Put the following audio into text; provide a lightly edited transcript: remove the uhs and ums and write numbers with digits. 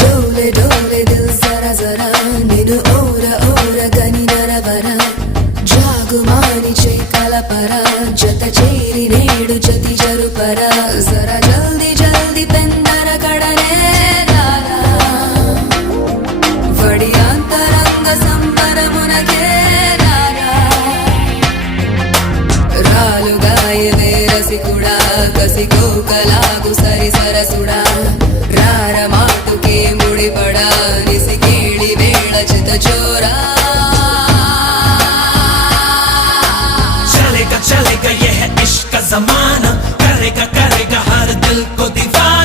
डोले डोले दिल जरा जरा निनु ओरा ओरा गनी नरवरा जागुमानी चे कलपरा जत चेरी नेडु जति जरुपरा जरा जल्दी जल्दी पेंदर कड़ने रारा वडी अंतरंग संबरमुनके रारा रालुगाये रसिकुड़ा कसिको कलागु सरि सरसुड़ा